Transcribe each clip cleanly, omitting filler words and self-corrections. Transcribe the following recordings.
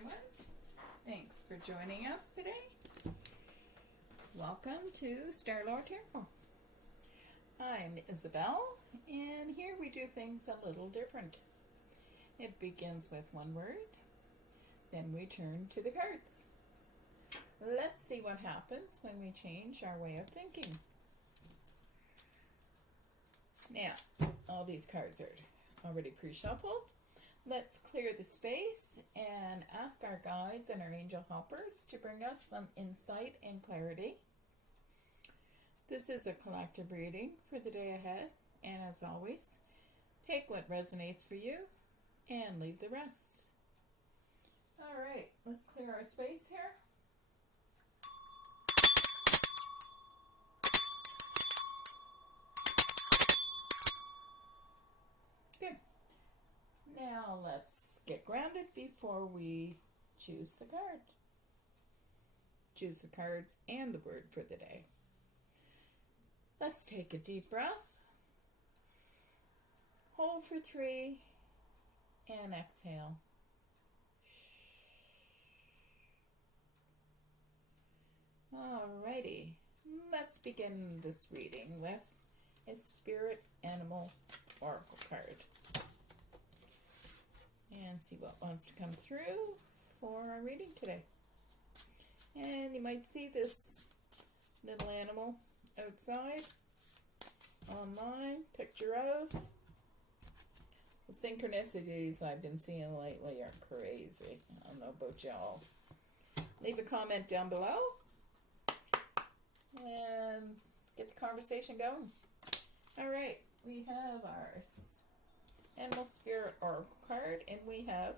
everyone. Thanks for joining us today. Welcome to Starlord Tarot. I'm Isabel, and here we do things a little different. It begins with one word, then we turn to the cards. Let's see what happens when we change our way of thinking. Now, all these cards are already pre-shuffled. Let's clear the space and ask our guides and our angel helpers to bring us some insight and clarity. This is a collective reading for the day ahead, and as always, take what resonates for you and leave the rest. All right, let's clear our space here. Good. Now let's get grounded before we choose the card. Choose the cards and the word for the day. Let's take a deep breath. Hold for 3 and exhale. Alrighty, let's begin this reading with a spirit animal oracle card. And see what wants to come through for our reading today. And you might see this little animal outside, online, picture of. The synchronicities I've been seeing lately are crazy. I don't know about y'all. Leave a comment down below and get the conversation going. Alright, we have our Animal Spirit Oracle card, and we have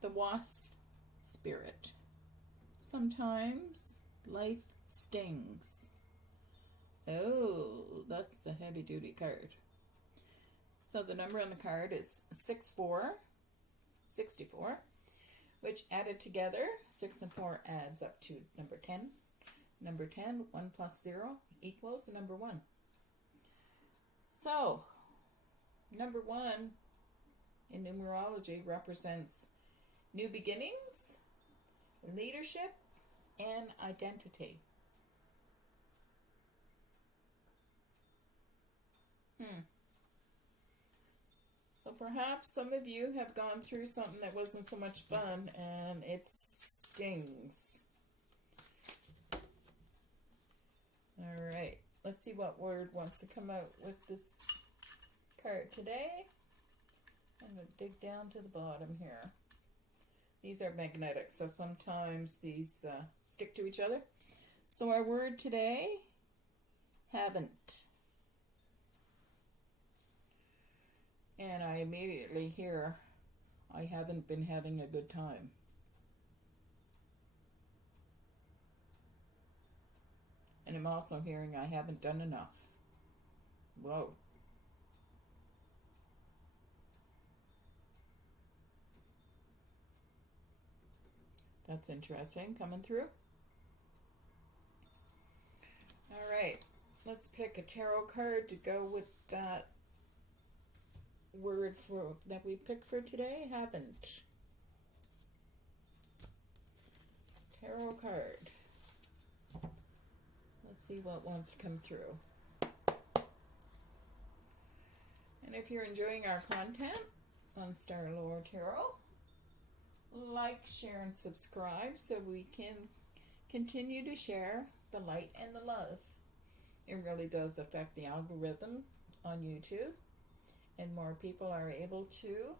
the Wasp Spirit. Sometimes life stings. Oh, that's a heavy duty card. So the number on the card is 64, which added together, 6 and 4 adds up to number 10. Number 10, 1 plus 0 equals number 1. So, number 1 in numerology represents new beginnings, leadership, and identity. So perhaps some of you have gone through something that wasn't so much fun and it stings. Alright, let's see what word wants to come out with this card today. I'm going to dig down to the bottom here. These are magnetic, so sometimes these stick to each other. So our word today, haven't. And I immediately hear, I haven't been having a good time. And I'm also hearing, I haven't done enough. Whoa. That's interesting, coming through. Alright, let's pick a tarot card to go with that word that we picked for today, haven't. Tarot card. Let's see what wants to come through. And if you're enjoying our content on Starlord Tarot, like, share, and subscribe so we can continue to share the light and the love. It really does affect the algorithm on YouTube, and more people are able to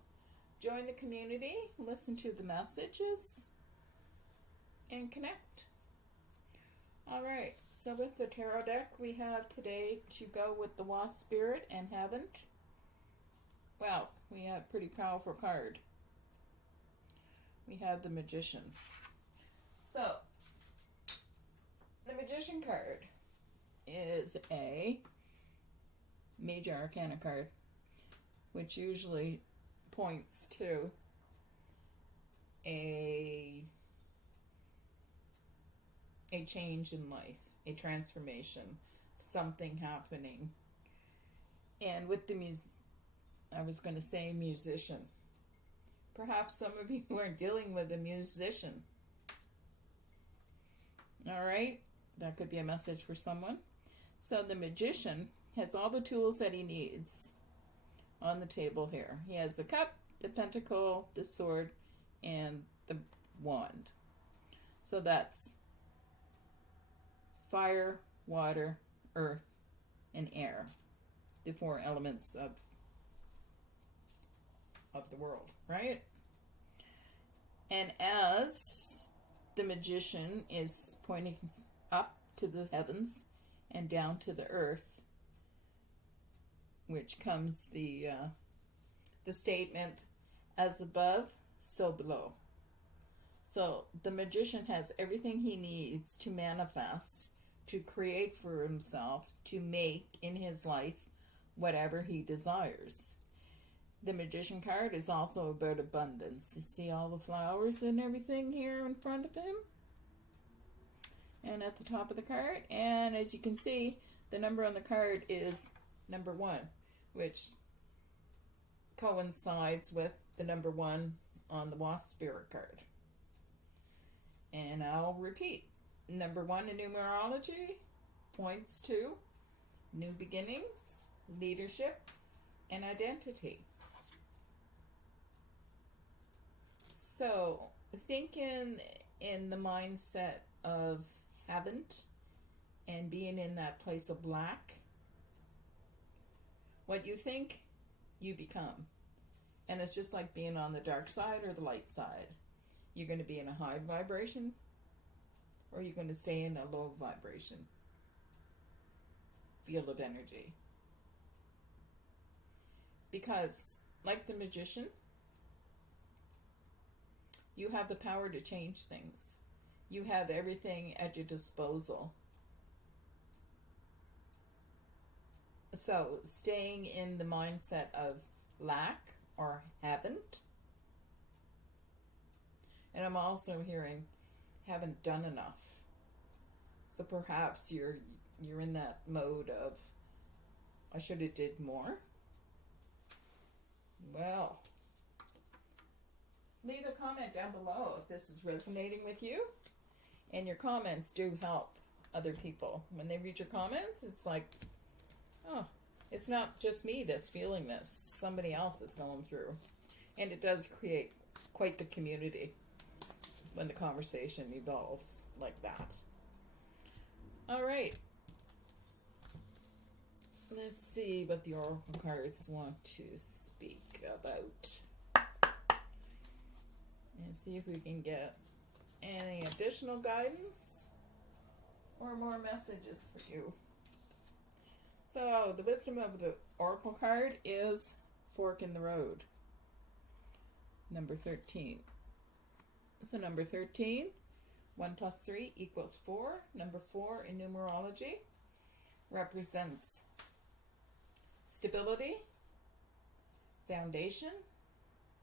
join the community, listen to the messages, and connect. Alright, so with the tarot deck we have today to go with the Wasp Spirit and haven't. Wow, we have a pretty powerful card. We have the Magician. So, the Magician card is a Major Arcana card, which usually points to a change in life, a transformation, something happening. And with the I was going to say musician, Perhaps some of you are dealing with a musician. All right, that could be a message for someone. So the magician has all the tools that he needs on the table here. He has the cup, the pentacle, the sword, and the wand. So that's fire, water, earth, and air, the four elements of the world, right? And as the magician is pointing up to the heavens and down to the earth, which comes the statement, as above, so below. So the magician has everything he needs to manifest, to create for himself, to make in his life whatever he desires. The magician card is also about abundance. You see all the flowers and everything here in front of him? And at the top of the card. And as you can see, the number on the card is number 1, which coincides with the number 1 on the Wasp Spirit card. And I'll repeat. Number 1 in numerology points to new beginnings, leadership, and identity. So, thinking in the mindset of haven't and being in that place of lack, what you think, you become. And it's just like being on the dark side or the light side. You're going to be in a high vibration, or you're going to stay in a low vibration field of energy. Because, like the magician, you have the power to change things. You have everything at your disposal. So, staying in the mindset of lack or haven't. And I'm also hearing haven't done enough. So perhaps you're in that mode of I should have did more. Well, leave a comment down below if this is resonating with you. And your comments do help other people. When they read your comments, it's like, oh, it's not just me that's feeling this. Somebody else is going through. And it does create quite the community when the conversation evolves like that. All right. Let's see what the oracle cards want to speak about. And see if we can get any additional guidance or more messages for you. So, the wisdom of the oracle card is fork in the road. Number 13. So number 13, 1 plus 3 equals 4. Number 4 in numerology represents stability, foundation,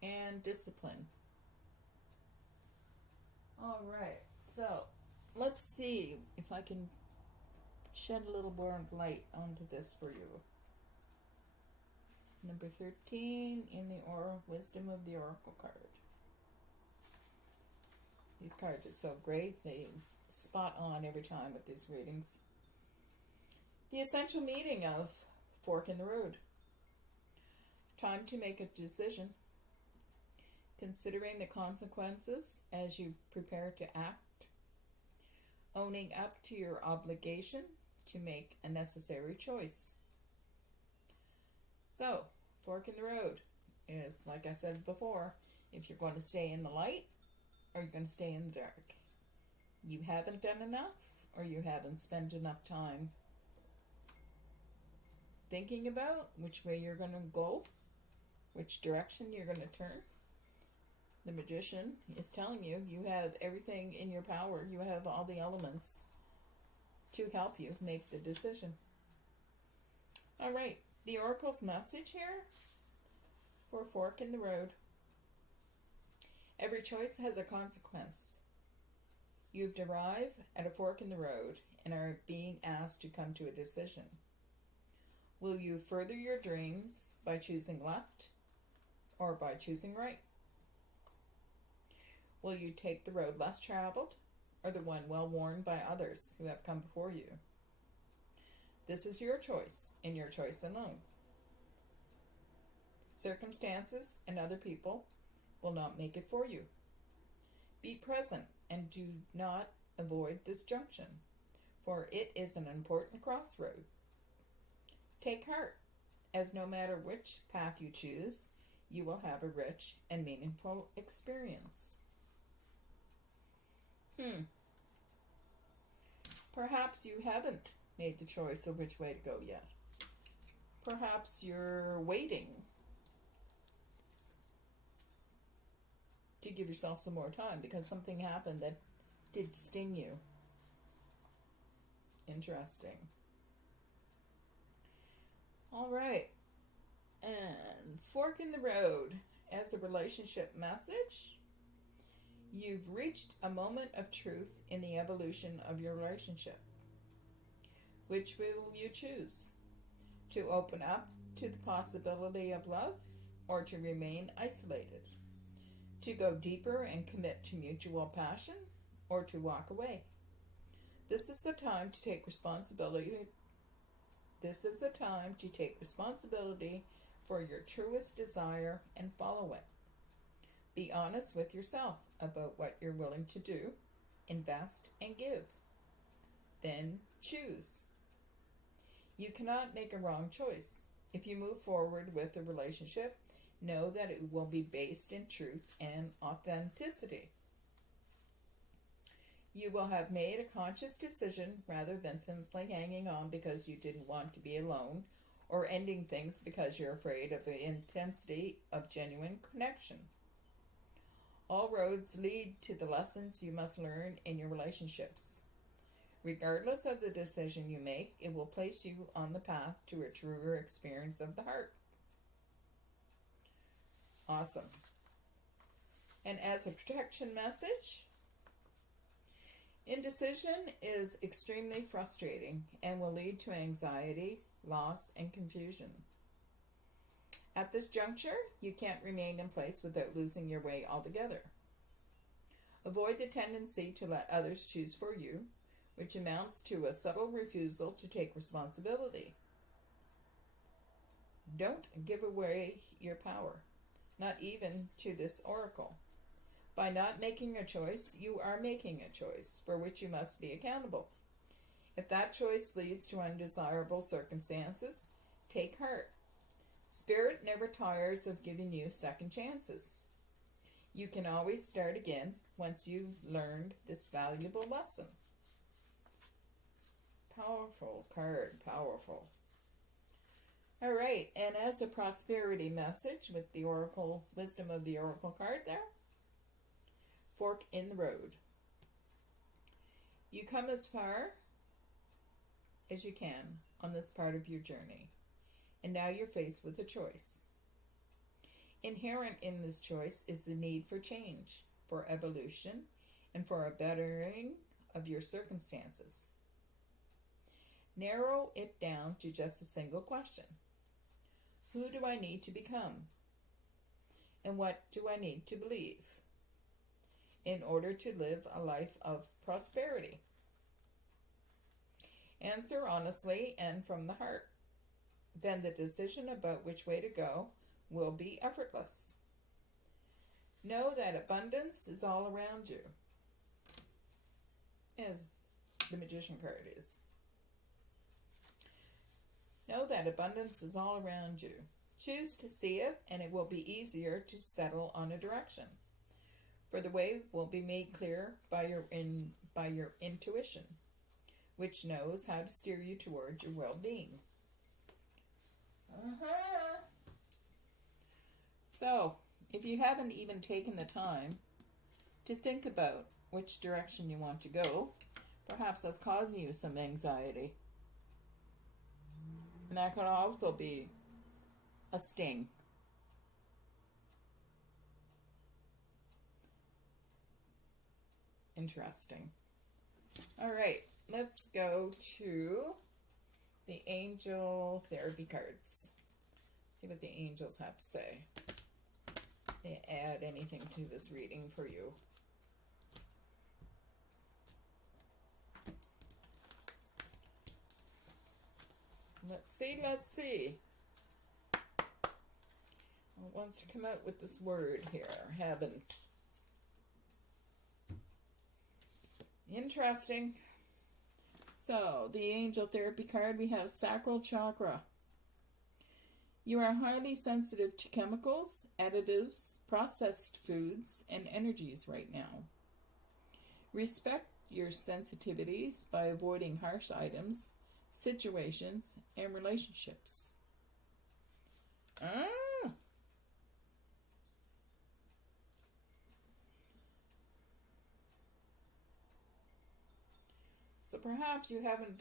and discipline. All right, so let's see if I can shed a little more light onto this for you. Number 13 in the wisdom of the oracle card. These cards are so great, they spot on every time with these readings. The essential meaning of fork in the road. Time to make a decision. Considering the consequences as you prepare to act. Owning up to your obligation to make a necessary choice. So, fork in the road is, like I said before, if you're going to stay in the light, or you're going to stay in the dark. You haven't done enough, or you haven't spent enough time thinking about which way you're going to go, which direction you're going to turn. The magician is telling you, you have everything in your power. You have all the elements to help you make the decision. All right, the oracle's message here for fork in the road. Every choice has a consequence. You've arrived at a fork in the road and are being asked to come to a decision. Will you further your dreams by choosing left or by choosing right? Will you take the road less traveled, or the one well worn by others who have come before you? This is your choice, and your choice alone. Circumstances and other people will not make it for you. Be present and do not avoid this junction, for it is an important crossroad. Take heart, as no matter which path you choose, you will have a rich and meaningful experience. Perhaps you haven't made the choice of which way to go yet. Perhaps you're waiting to give yourself some more time because something happened that did sting you. Interesting. All right. And fork in the road as a relationship message. You've reached a moment of truth in the evolution of your relationship. Which will you choose? To open up to the possibility of love, or to remain isolated? To go deeper and commit to mutual passion, or to walk away? This is the time to take responsibility. This is the time to take responsibility for your truest desire and follow it. Be honest with yourself about what you're willing to do, invest, and give. Then choose. You cannot make a wrong choice. If you move forward with a relationship, know that it will be based in truth and authenticity. You will have made a conscious decision rather than simply hanging on because you didn't want to be alone, or ending things because you're afraid of the intensity of genuine connection. All roads lead to the lessons you must learn in your relationships. Regardless of the decision you make, it will place you on the path to a truer experience of the heart. Awesome. And as a protection message, indecision is extremely frustrating and will lead to anxiety, loss, and confusion. At this juncture, you can't remain in place without losing your way altogether. Avoid the tendency to let others choose for you, which amounts to a subtle refusal to take responsibility. Don't give away your power, not even to this oracle. By not making a choice, you are making a choice for which you must be accountable. If that choice leads to undesirable circumstances, take heart. Spirit never tires of giving you second chances. You can always start again once you've learned this valuable lesson. Powerful card, powerful. All right, and as a prosperity message with the Oracle, Wisdom of the Oracle card there, fork in the road. You come as far as you can on this part of your journey, and now you're faced with a choice. Inherent in this choice is the need for change, for evolution, and for a bettering of your circumstances. Narrow it down to just a single question. Who do I need to become? And what do I need to believe in order to live a life of prosperity? Answer honestly and from the heart. Then the decision about which way to go will be effortless. Know that abundance is all around you, as the Magician card is. Know that abundance is all around you. Choose to see it, and it will be easier to settle on a direction. For the way will be made clear by your intuition, which knows how to steer you towards your well-being. So, if you haven't even taken the time to think about which direction you want to go, perhaps that's causing you some anxiety. And that could also be a sting. Interesting. All right, let's go to the angel therapy cards. See what the angels have to say. They add anything to this reading for you. Let's see, let's see. It wants to come out with this word here. Haven't. Interesting. So, the angel therapy card, we have sacral chakra. You are highly sensitive to chemicals, additives, processed foods, and energies right now. Respect your sensitivities by avoiding harsh items, situations, and relationships. So perhaps you haven't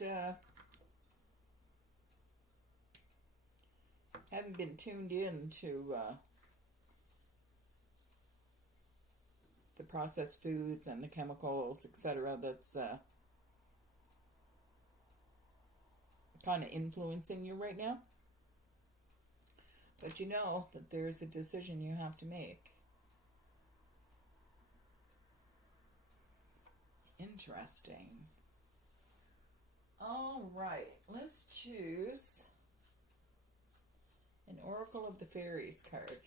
been tuned in to the processed foods and the chemicals, etc. That's kind of influencing you right now. But you know that there's a decision you have to make. Interesting. All right, let's choose an Oracle of the Fairies card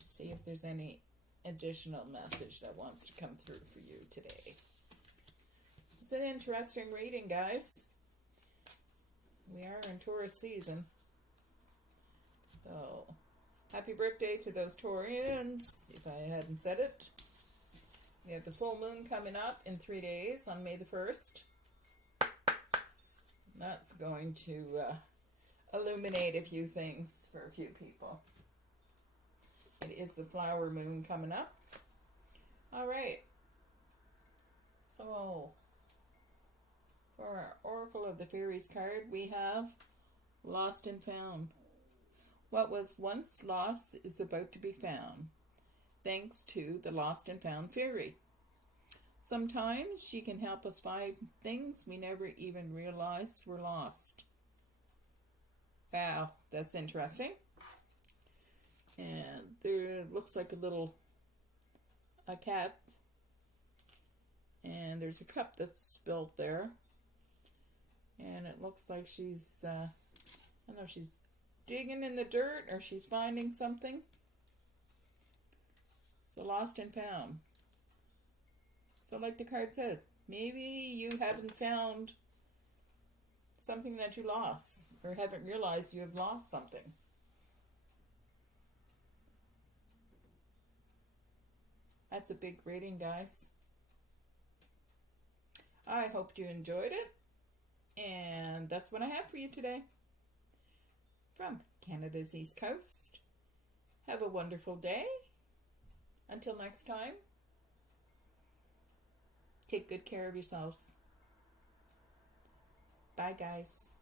to see if there's any additional message that wants to come through for you today. It's an interesting reading, guys. We are in Taurus season. So, happy birthday to those Taurians, if I hadn't said it. We have the full moon coming up in 3 days on May the 1st. That's going to illuminate a few things for a few people. It is the flower moon coming up. All right. So, for our Oracle of the Fairies card, we have Lost and Found. What was once lost is about to be found, thanks to the Lost and Found Fairy. Sometimes she can help us find things we never even realized were lost. Wow, that's interesting. And there looks like a cat. And there's a cup that's spilled there. And it looks like she's, I don't know if she's digging in the dirt or she's finding something. So lost and found. So like the card said, maybe you haven't found something that you lost or haven't realized you have lost something. That's a big reading, guys. I hope you enjoyed it. And that's what I have for you today. From Canada's East Coast. Have a wonderful day. Until next time. Take good care of yourselves. Bye, guys.